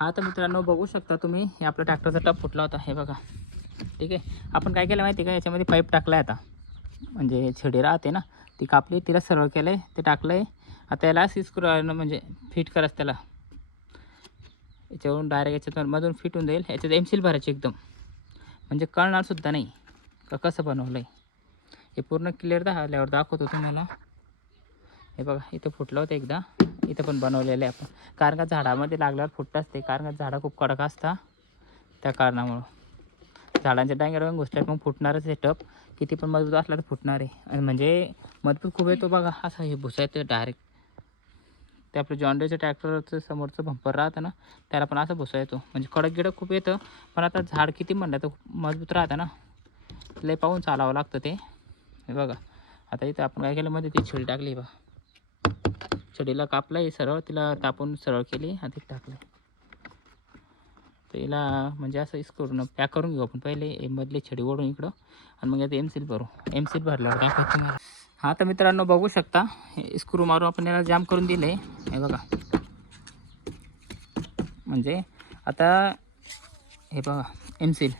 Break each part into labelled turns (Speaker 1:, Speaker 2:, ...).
Speaker 1: हा तर मित्रांनो बघू शकता तुम्ही हे आपला ट्रॅक्टरचा टप फुटला होता. हे बघा. ठीक आहे. आपण काय केलं माहिती आहे का? याच्यामध्ये पाईप टाकला आहे आता. म्हणजे छडी राहते ना ती कापली तिला सरळ केलं आहे ते टाकलं आहे आता याला सिस म्हणजे फिट करायचं त्याला. याच्यावरून डायरेक्ट याच्यातून मधून फिट होऊन जाईल. याच्यात एमसील भरायची एकदम. म्हणजे कळणारसुद्धा नाही का कसं बनवलं आहे हे पूर्ण क्लिअर दाखवल्यावर दाखवतो तुम्हाला. हे बघा इथं फुटलं होतं एकदा. इथं पण बनवलेलं आहे आपण. कारण का झाडामध्ये लागल्यावर फुटतं असते. कारण का झाडं खूप कडक असतात. त्या कारणामुळं. झाडांच्या डांग्यावर घुसल्यात मग फुटणारच आहे टप. किती पण मजबूत असला तर फुटणार. आहे आणि म्हणजे मजबूत खूप येतो बघा. असं हे भुसा येतं डायरेक्ट ते आपलं जॉन्डेचं ट्रॅक्टरचं समोरचं भंपर राहतं ना त्याला पण असं भुसा येतो म्हणजे कडक गिडक खूप येतं. पण आता झाड किती म्हणलं तर मजबूत राहतं ना. लय पाहून चालावं लागतं ते. हे बघा. आता इथं आपण काय केलं? मध्ये ती छडी टाकली बा छडीला कापलं आहे सरळ तिला तापून सरळ केली आणि ती टाकलं. तर हिला म्हणजे असं इस करून पॅक करून घेऊ आपण. पहिले हे मधली छडी ओढून इकडं आणि मग आता एम सील भरू. एम सील भरल्यावर दाखवतो तुम्हाला? हां तर मित्रांनो बघू शकता. इस्क्रू स्क्रू मारून आपण याला जाम करून दिलं आहे हे बघा. म्हणजे आता हे बघा एम सील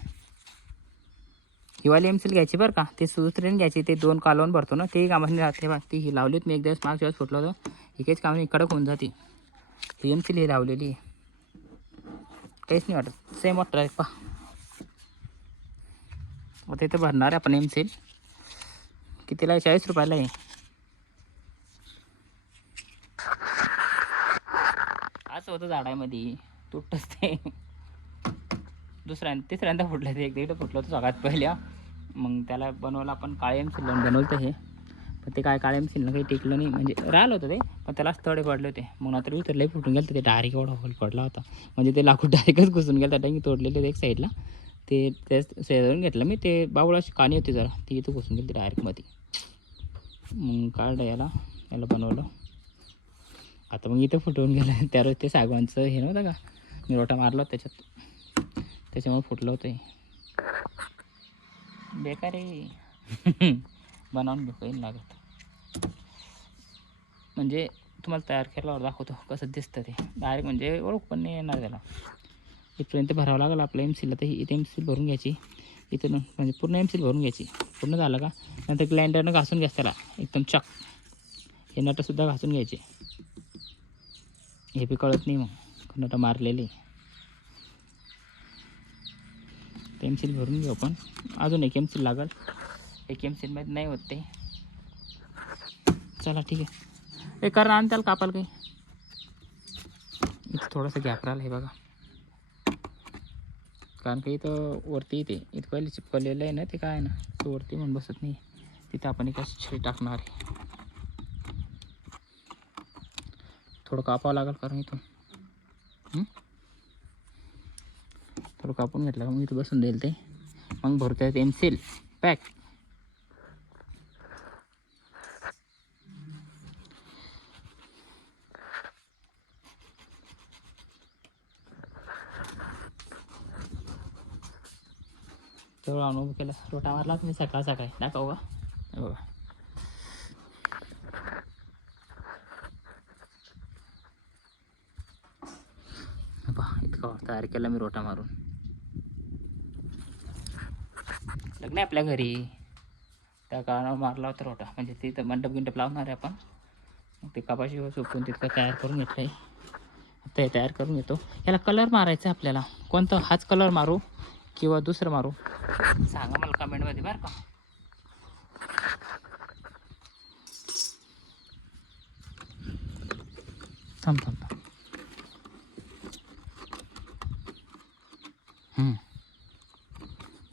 Speaker 1: हिवाली एम सील घ्यायची बरं का? ते दुसऱ्याने घ्यायची. ते दोन कालवून भरतो ना तेही कामाने राहते बा ती ही लावली होती मी एकदा मागच्या वेळेस फुटलं होतं. ही काहीच कामाने कडक होऊन जाते ही एम सील ही लावलेली आहे. काहीच नाही वाटत. सेम वाटतं आहे पा मग तिथं भरणार आहे आपण एम सील कितीला आहे? चाळीस रुपयाला आहे. असं होतं झाडामध्ये. तुटतच ते. दुसऱ्या तिसऱ्यांदा फुटलं ते. एक दीड फुटलं होतं सगळ्यात पहिल्या. मग त्याला बनवलं आपण काळे एम सेल बनवलं हे. पण ते काय काळे एम काही टिकलं नाही. म्हणजे राहिलं होतं ते पण त्याला तडे पडले होते. मग नंतर उतरले फुटून गेलं ते डायरेक्ट एवढा होल पडला होता. म्हणजे ते लाकूड डायरेक्टच घुसून गेलं त्या तोडलेले एक साईडला ते त्याच शेजारून घेतलं मी. ते बाबुळाची काणी होती जरा. ती इथं घुसून गेली डायरेक्टमध्ये मग काढलं याला. याला बनवलं. आता मग इथं फुटवून गेलं. त्यावेळेस ते सागवानचं हे नव्हतं का? मी रोटा मारला त्याच्यात. त्याच्यामुळे फुटलं होतं हे. बेकार आहे. बनवून घेऊ लागत. म्हणजे तुम्हाला तयार केल्यावर दाखवतो कसं दिसतं ते. डायरेक्ट म्हणजे ओळख पण नाही येणार त्याला. इथपर्यंत भरावं लागेल आपलं एम सीला तर इथे एम सील भरून घ्यायची. इथून म्हणजे पूर्ण एम सील भरून घ्यायची. पूर्ण झालं का? नंतर ग्लाइंडरनं घासून घ्यायचं त्याला. एकदम चक. हे नटंसुद्धा घासून घ्यायचे. हे बी कळत नाही मग. नटं मारलेली. एम सील भरून घेऊ आपण. अजून एक एम सील लागेल. एक एम सीलमध्ये नाही होत ते. चला ठीक आहे. हे कर आणि त्याला कापाल काही. थोडंसं गॅप राहिलं हे बघा. कारण की इथं वरती ते इथं पहिले चिपकलेलं आहे ना ते काय आहे ना ते वरती म्हणून बसत नाही. तिथं आपण एक छडी टाकणार आहे. थोडं कापावं लागेल कारण इथून. थोडं कापून घेतलं का मग इथं बसून देईल ते. मग भरता येते एम सील पॅक तेवढा अनुभव केला. रोटा मारला तुम्ही सकाळ सकाळी. दाखव का बघा. इतका तयार केला मी रोटा मारून. लग्न आहे आपल्या घरी. त्या काळावर मारला होता रोटा. म्हणजे तिथं मंडप गिंडप लावणार आहे आपण. मग ते कपाशी सुकून तितकं तयार करून घेतलं आहे आता तयार करून घेतो. याला कलर मारायचा आहे आपल्याला. कोणतं? हाच कलर मारू. किंवा दुसरं मारू? सांगा मला कमेंटमध्ये बरं का. थांब थांब थांब.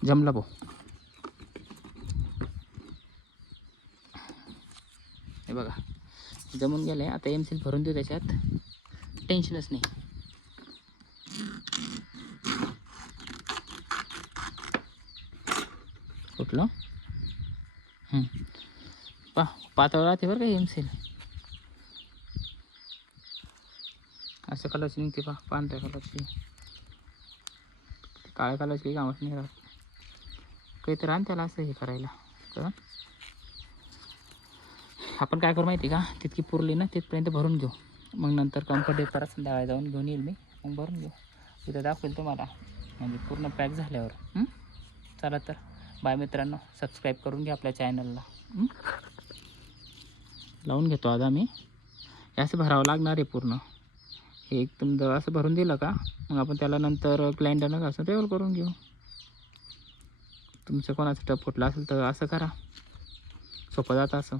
Speaker 1: जमलं भाऊ. हे बघा जमून गेले आता एम सील भरून देऊ त्याच्यात. टेन्शनच नाही. कुठलं पा पातळ राहते बरं का एम सील असं कलरची निघते पा पांढऱ्या कलरची काळ्या कलरची काही कामच नाही राहत. काहीतरी आण त्याला असं हे करायला. तर? आपण काय करू माहिती का? तितकी पुरली ना तिथपर्यंत भरून घेऊ. मग नंतर कम्फर्टेबल परत संध्याकाळी जाऊन घेऊन येईल मी. मग भरून घेऊ. उद्या दाखवेल तुम्हाला. म्हणजे पूर्ण पॅक झाल्यावर. चला तर. बाय मित्रांनो सबस्क्राईब करून घ्या आपल्या चॅनलला लावून घेतो आज आम्ही हे असं भरावं लागणार आहे पूर्ण. हे एकदम जर असं भरून दिलं का मग आपण त्याला नंतर ग्लाइंडरनं असं रेवल करून घेऊ. तुमचं कोणाचं टप फुटलं असेल तर असं करा. सोपं जातं असं.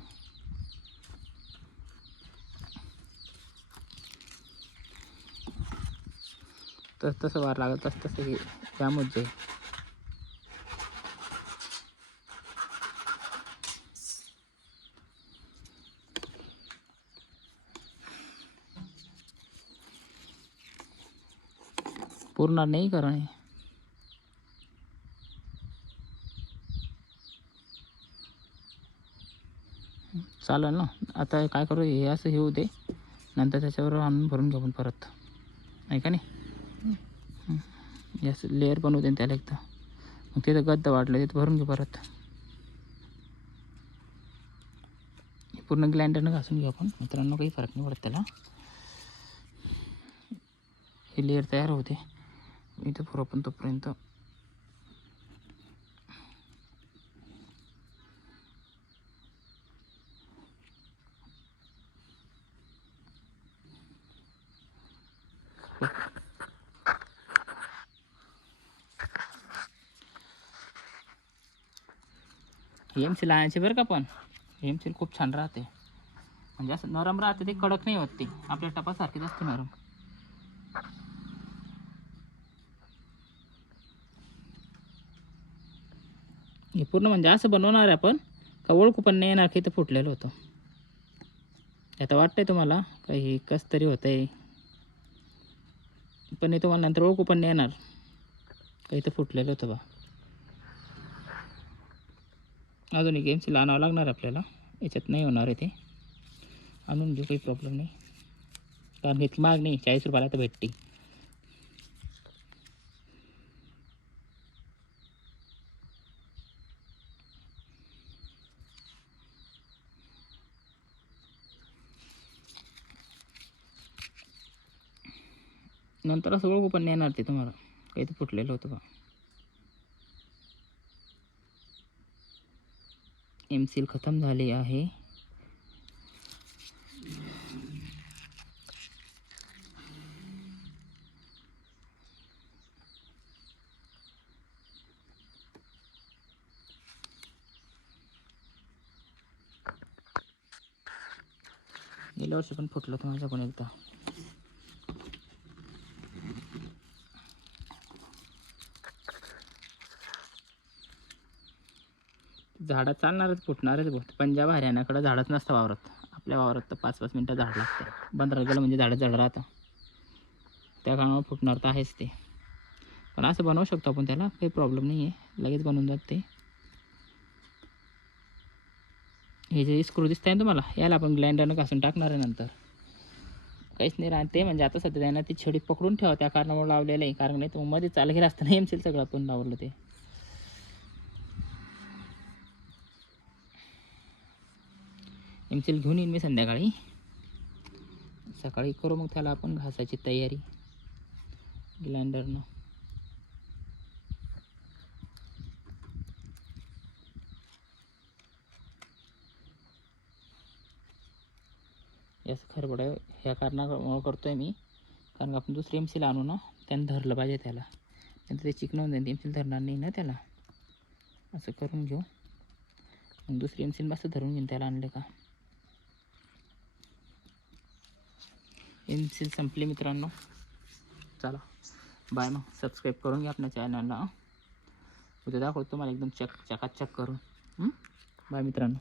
Speaker 1: तस तसं वार लागत तस तसं हे त्यामध्ये जाईल पूर्ण नाही करणे. चालेल ना. आता काय करू हे असं हे होऊ दे. नंतर त्याच्यावर आणून भरून घेऊ आपण परत. नाही का नाही? याचं असं लेअर बनवू दे त्याला एकदा. मग तिथं गद्द वाटलं तिथं भरून घेऊ परत. हे पूर्ण ग्लाइंडरनं घासून घेऊ आपण. मित्रांनो काही फरक नाही पडत त्याला. हे लेअर तयार होते इथं पुरं पण तोपर्यंत. एम सी आणायचे बरं का पण? एम खूप छान राहते. म्हणजे असं नरम राहते ते कडक नाही होत ते. आपल्या टपासारखेच असते नरम. हे पूर्ण म्हणजे असं बनवणार आहे आपण. का ओळखू पण नाही येणार की इथं फुटलेलं होतं. आता वाटतं आहे तुम्हाला काही कसं तरी होतं आहे पण हे तुम्हाला नंतर ओळखू पण नाही येणार. काही इथं फुटलेलं होतं बा. अजून एक एमसीला आणावं लागणार आपल्याला. याच्यात नाही होणार आहे ते. आणून घेऊ काही प्रॉब्लेम नाही. कारण इतकी मागणी चाळीस रुपयाला तर भेटते. नंतर असं ओळखू पण येणार ते तुम्हाला. काही तर फुटलेलं होतं बा. एम सील खतम झाली आहे. गेल्या वर्षी पण फुटलं होतं माझ्या पण एकदा. झाडं चालणारच फुटणारच बहुत पंजाब हरियाणाकडं झाडच नसतं वावरात आपल्या वावरात तर पाच पाच मिनटं झाड लागतं. बंद गेलं म्हणजे झाडं जड राहतं. त्या कारणामुळे फुटणार तर आहेच ते. पण असं बनवू शकतो आपण त्याला काही प्रॉब्लेम नाही आहे लगेच बनवून जात ते. हे जे स्क्रू दिसत आहे तुम्हाला याला आपण ग्लाइंडरनं घासून टाकणार आहे नंतर. काहीच नाही राहते म्हणजे आता सध्या त्यांना ती छडी पकडून ठेवा. त्या कारणामुळे लावलेलं आहे. कारण नाही तर मग मध्ये चालगेलं असतं नाही एमसील सगळं आपण लावलं ते. पेन्सिल घेऊन येईन मी संध्याकाळी. सकाळी करू मग त्याला आपण घासायची तयारी. ग्लाइंडरनं याचं खरबड ह्या कारणामुळं करतो आहे मी. कारण का आपण दुसरी एम सील आणू ना त्यानं धरलं पाहिजे त्याला. नंतर ते चिकनवून जाईल एम सील धरणार नाही ना त्याला. असं करून घेऊ. मग दुसरी एम सील मस्त धरून घेईन त्याला आणले का. पेन्सिल संपली मित्रांनो. चला बाय मग. सबस्क्राईब करून घ्या आपल्या चॅनलला उद्या दाखवतो मला एकदम चक चकाचक करून. बाय मित्रांनो.